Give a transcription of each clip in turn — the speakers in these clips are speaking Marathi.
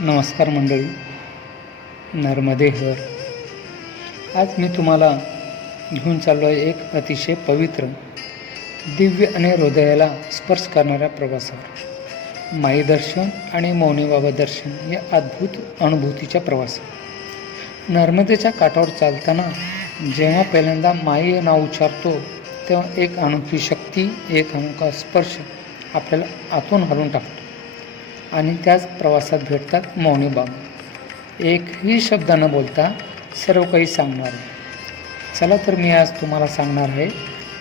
नमस्कार मंडळी नर्मदे हर. आज मी तुम्हाला घेऊन चाललो आहे एक अतिशय पवित्र दिव्य आणि हृदयाला स्पर्श करणाऱ्या प्रवासावर. माई दर्शन आणि मौनी बाबा दर्शन या अद्भुत अनुभूतीच्या प्रवासावर. नर्मदेच्या काठावर चालताना जेव्हा पहिल्यांदा माई हे नाव उच्चारतो तेव्हा एक अनोखी शक्ती एक अनोखा स्पर्श आपल्याला आतून हलून टाकतो. आणि त्याच प्रवासात भेटतात मौनी बाबा. एकही शब्द न बोलता सर्व काही सांगणार चला तर मी आज तुम्हाला सांगणार आहे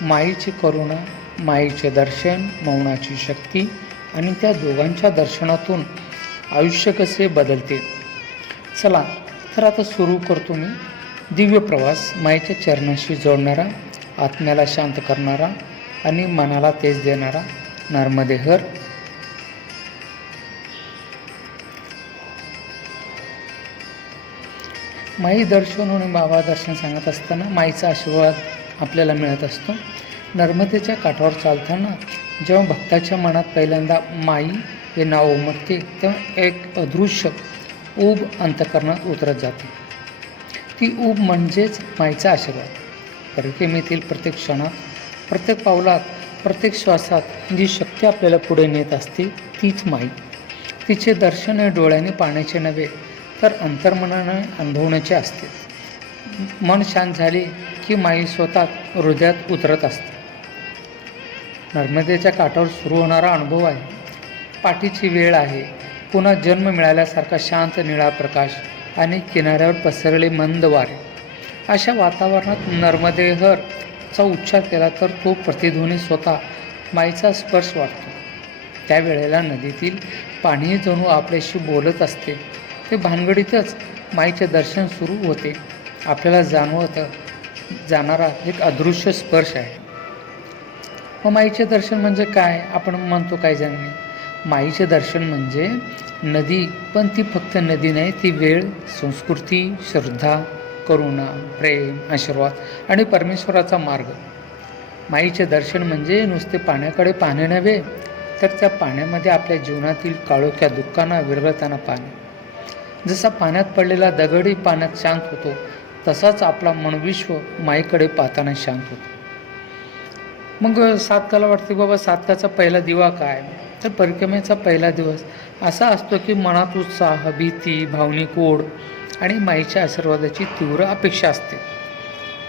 माईची करुणा माईचे दर्शन मौनाची शक्ती आणि त्या दोघांच्या दर्शनातून आयुष्य कसे बदलते. चला तर आता सुरू करतो मी. दिव्य प्रवास माईच्या चरणाशी जोडणारा आत्म्याला शांत करणारा आणि मनाला तेज देणारा नर्मदेहर माई दर्शन आणि बाबा दर्शन सांगत असताना माईचा आशीर्वाद आपल्याला मिळत असतो. नर्मदेच्या काठावर चालताना जेव्हा भक्ताच्या मनात पहिल्यांदा माई हे नाव उमटते तेव्हा एक अदृश्य ऊब अंतकरणात उतरत जाते. ती ऊब म्हणजेच माईचा आशीर्वाद. परिक्रमेतील प्रत्येक क्षणात प्रत्येक पावलात प्रत्येक श्वासात जी शक्ती आपल्याला पुढे नेत असते तीच माई. तिचे दर्शन हे डोळ्याने पाण्याचे नव्हे तर अंतर्मनानं अनुभवण्याचे असते. मन शांत झाले की माई स्वतः हृदयात उतरत असते. नर्मदेच्या काठावर सुरू होणारा अनुभव आहे. पाठीची वेळ आहे. पुन्हा जन्म मिळाल्यासारखा शांत निळा प्रकाश आणि किनाऱ्यावर पसरले मंद वारे. अशा वातावरणात नर्मदेहरचा उच्चार केला तर तो प्रतिध्वनी स्वतः माईचा स्पर्श वाटतो. त्यावेळेला नदीतील पाणी जणू आपल्याशी बोलत असते. ते भानगडीतच माईचे दर्शन सुरू होते. आपल्याला जाणवत जाणारा एक अदृश्य स्पर्श आहे. मग माईचे दर्शन म्हणजे काय? आपण म्हणतो काय जाणे माईचे दर्शन म्हणजे नदी पण ती फक्त नदी नाही ती वेळ संस्कृती श्रद्धा करुणा प्रेम आशीर्वाद आणि परमेश्वराचा मार्ग. माईचे दर्शन म्हणजे नुसते पाण्याकडे पाहणे नव्हे तर त्या पाण्यामध्ये आपल्या जीवनातील काळोख्या दुःखांना विरघळताना पाहणे. जसा पाण्यात पडलेला दगडी पाण्यात शांत होतो तसाच आपला मनविश्व माईकडे पाहताना शांत होतो. मग सातकाला वाटते बाबा सातकाचा पहिला दिवा काय? तर परिक्रमेचा पहिला दिवस असा असतो की मनात उत्साह भीती भावनिक ओढ आणि माईच्या आशीर्वादाची तीव्र अपेक्षा असते.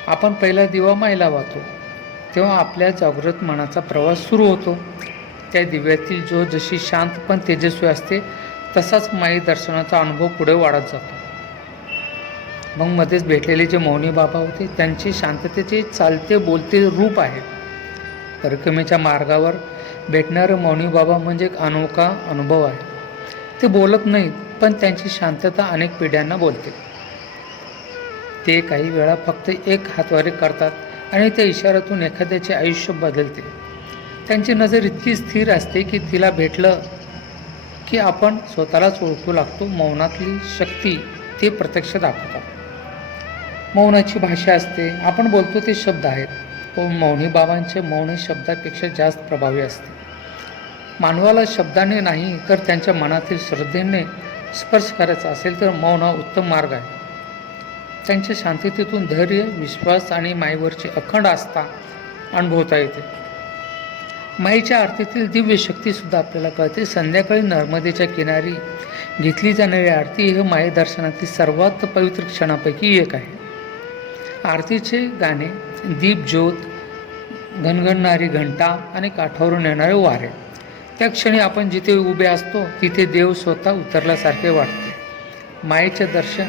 आपण पहिला दिवा माईला वाहतो तेव्हा आपल्या जागृत मनाचा प्रवास सुरू होतो. त्या दिव्यातील जो जशी शांत पण तेजस्वी असते तसाच माई दर्शनाचा अनुभव पुढे वाढत जातो. मग मध्येच भेटलेले जे मौनी बाबा होते त्यांची शांततेचे चालते बोलते रूप आहे. परिक्रमेच्या मार्गावर भेटणारं मौनी बाबा म्हणजे एक अनोखा अनुभव आहे. ते बोलत नाहीत पण त्यांची शांतता अनेक पिढ्यांना बोलते. ते काही वेळा फक्त एक हातवारे करतात आणि त्या इशाऱ्यातून एखाद्याचे आयुष्य बदलते. त्यांची नजर इतकी स्थिर असते की तिला भेटलं की आपण स्वतःलाच ओळखू लागतो मौनातली शक्ती ते प्रत्यक्ष दाखवतात. मौनाची भाषा असते आपण बोलतो ते शब्द आहेत पण मौनी बाबांचे मौन हे शब्दापेक्षा जास्त प्रभावी असते. मानवाला शब्दाने नाही तर त्यांच्या मनातील श्रद्धेने स्पर्श करायचा असेल तर मौन हा उत्तम मार्ग आहे. त्यांच्या शांततेतून धैर्य विश्वास आणि माईवरची अखंड आस्था अनुभवता येते. माईच्या आरतीतील दिव्य शक्तीसुद्धा आपल्याला कळते. संध्याकाळी नर्मदेच्या किनारी घेतली जाणारी आरती हे माई दर्शनातील सर्वात पवित्र क्षणापैकी एक आहे. आरतीचे गाणे दीप ज्योत घनघणणारी घंटा आणि काठावरून येणारे वारे. त्या क्षणी आपण जिथे उभे असतो तिथे देव स्वतः उतरल्यासारखे वाटते. मायेचे दर्शन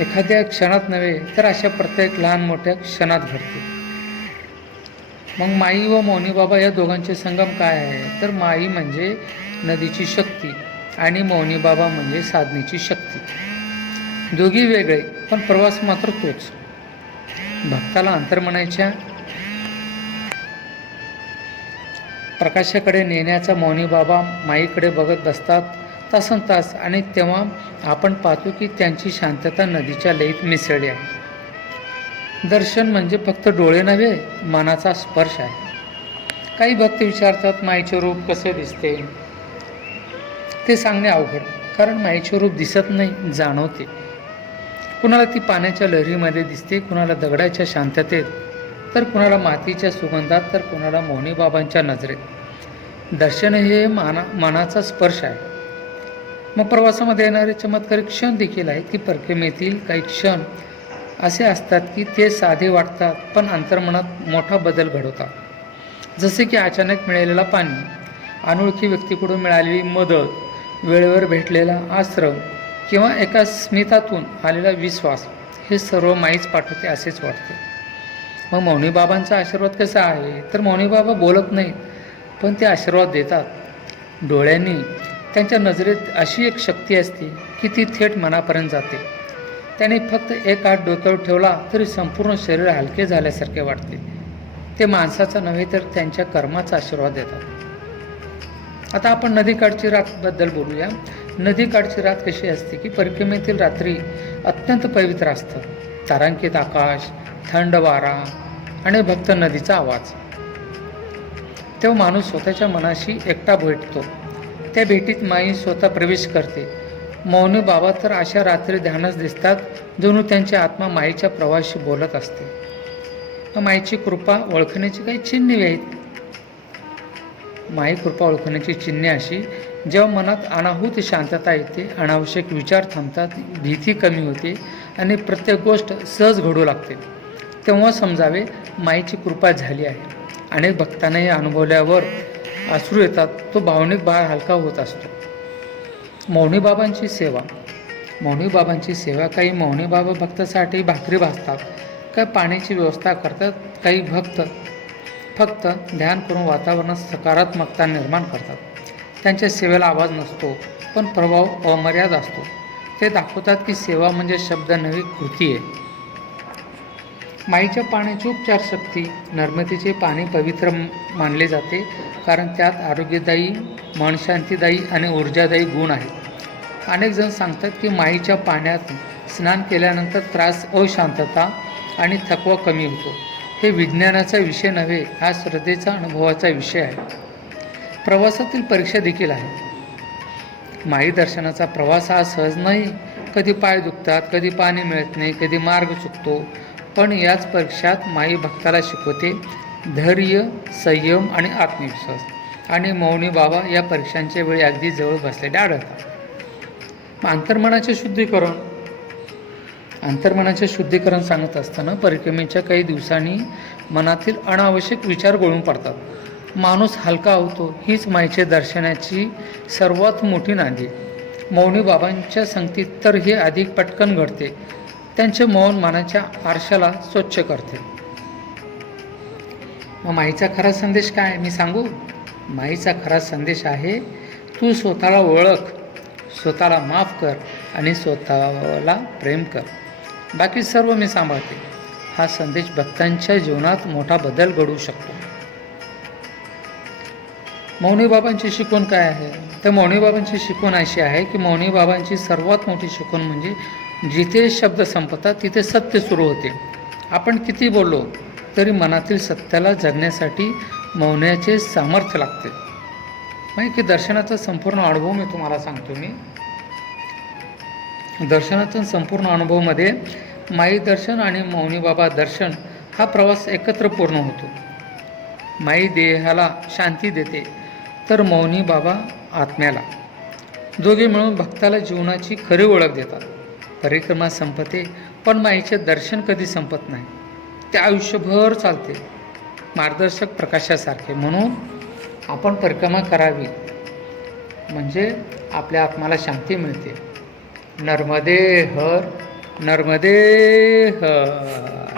एखाद्या क्षणात नव्हे तर अशा प्रत्येक लहान मोठ्या क्षणात घडते. मग माई व मौनी बाबा या दोघांचे संगम काय आहे? तर माई म्हणजे नदीची शक्ती आणि मौनी बाबा म्हणजे साधनेची शक्ती. दोघी वेगळे पण प्रवास मात्र तोच. भक्ताला अंतर्मनाच्या प्रकाशाकडे नेण्याचा मौनी बाबा माईकडे बघत बसतात तासन तास आणि तेव्हा आपण पाहतो की त्यांची शांतता नदीच्या लईत मिसळली आहे. दर्शन म्हणजे फक्त डोळे नव्हे मनाचा स्पर्श आहे. काही भक्त विचारतात माईचे रूप कसे दिसते? ते सांगणे अवघड कारण माईचे रूप दिसत नाही जाणवते. कुणाला ती पाण्याच्या लहरीमध्ये दिसते कुणाला दगडाच्या शांततेत तर कुणाला मातीच्या सुगंधात तर कुणाला मोहनी बाबांच्या नजरेत. दर्शन हे माना मनाचा स्पर्श आहे. मग प्रवासामध्ये येणारे चमत्कारिक क्षण देखील आहेत की परकेमेतील काही क्षण असे असतात की ते साधे वाटतात पण अंतर्मनात मोठा बदल घडवतात. जसे की अचानक मिळालेला पाणी अनोळखी व्यक्तीकडून मिळालेली मदत वेळेवर भेटलेला आश्रम किंवा एका स्मितातून आलेला विश्वास हे सर्व माईच पाठवते असेच वाटते. मग मौनीबाबांचा आशीर्वाद कसा आहे? तर मौनीबाबा बोलत नाहीत पण ते आशीर्वाद देतात. डोळ्यांनी त्यांच्या नजरेत अशी एक शक्ती असते की ती थेट मनापर्यंत जाते. त्याने फक्त एक हात डोक्यावर ठेवला तरी संपूर्ण शरीर हलके झाल्यासारखे वाटते. ते माणसाचा नव्हे तर त्यांच्या कर्माचा आशीर्वाद देतात. आता आपण नदीकाठची रातबद्दल बोलूया. नदीकाठची रात कशी असते की परिक्रमेतील रात्री अत्यंत पवित्र असतं. तारांकित आकाश थंड वारा आणि भक्त नदीचा आवाज. तेव्हा माणूस स्वतःच्या मनाशी एकटा भेटतो. त्या भेटीत माई स्वतः प्रवेश करते. मौनी बाबा तर अशा रात्री ध्यानच दिसतात जणू त्यांची आत्मा माईच्या प्रवाशी बोलत असते. माईची कृपा ओळखण्याची काही चिन्हे आहेत. माई कृपा ओळखण्याची चिन्हे अशी जेव्हा मनात अनाहूत शांतता येते अनावश्यक विचार थांबतात भीती कमी होते आणि प्रत्येक गोष्ट सहज घडू लागते. तेव्हा समजावे माईची कृपा झाली आहे. अनेक भक्तांना हे अनुभवल्यावर अश्रू येतात तो भावनिक भार हलका होत असतो. मौनी बाबांची सेवा. मौनी बाबांची सेवा काही मौनी बाबा भक्तासाठी भाकरी भाजतात काही पाण्याची व्यवस्था करतात काही भक्त फक्त ध्यान करून वातावरणात सकारात्मकता निर्माण करतात. त्यांच्या सेवेला आवाज नसतो पण प्रभाव अमर्याद असतो. ते दाखवतात की सेवा म्हणजे शब्द नवी कृती आहे. माईच्या पाण्याची उपचार शक्ती नर्मदेचे पाणी पवित्र मानले जाते कारण त्यात आरोग्यदायी मनशांतीदायी आणि ऊर्जादायी गुण आहेत. अनेक जण सांगतात की माईच्या पाण्यात स्नान केल्यानंतर त्रास अशांतता आणि थकवा कमी होतो. हे विज्ञानाचा विषय नव्हे हा श्रद्धेचा अनुभवाचा विषय आहे. प्रवासातील परीक्षा देखील आहे. माई दर्शनाचा प्रवास हा सहज नाही. कधी पाय दुखतात कधी पाणी मिळत नाही कधी मार्ग चुकतो. पण याच परीक्षात माई भक्ताला शिकवते धैर्य संयम आणि आत्मविश्वास. आणि मौनी बाबा या परीक्षांच्या वेळी अगदी जवळ बसलेले आढळतात. अंतर्मनाचे शुद्धीकरण. अंतर्मनाचे शुद्धीकरण सांगत असताना परिक्रमेच्या काही दिवसांनी मनातील अनावश्यक विचार गळून पडतात. माणूस हलका होतो हीच माईच्या दर्शनाची सर्वात मोठी नांदी. मौनी बाबांच्या संगतीत तर हे अधिक पटकन घडते. त्यांचे मौन मनाच्या आरशाला स्वच्छ करते. मग माईचा खरा संदेश काय? मी सांगू? माईचा खरा संदेश आहे तू स्वतःला ओळख स्वतःला माफ कर आणि स्वतःला प्रेम कर. बाकी सर्व मी सांभाळते. हा संदेश भक्तांच्या जीवनात मोठा बदल घडवू शकतो. मौनी बाबांची शिकवण काय आहे? तर मौनी बाबांची शिकवण अशी आहे की मौनी बाबांची सर्वात मोठी शिकवण म्हणजे जिथे शब्द संपतात तिथे सत्य सुरू होते. आपण किती बोललो तरी मनातील सत्याला जगण्यासाठी मौनाचे सामर्थ्य लागते. माहिती की दर्शनाचा संपूर्ण अनुभव मी तुम्हाला सांगतो मी. दर्शनाचा संपूर्ण अनुभवमध्ये माई दर्शन आणि मौनी बाबा दर्शन हा प्रवास एकत्र पूर्ण होतो. माई देहाला शांती देते तर मौनी बाबा आत्म्याला. दोघे मिळून भक्ताला जीवनाची खरी ओळख देतात. परिक्रमा संपते पण माईचे दर्शन कधी संपत नाही. ते आयुष्यभर चालते. मार्गदर्शक प्रकाशासारखे. म्हणून आपण परिक्रमा करावी. म्हणजे आपल्या आत्माला शांती मिळते. नर्मदे हर नर्मदे हर.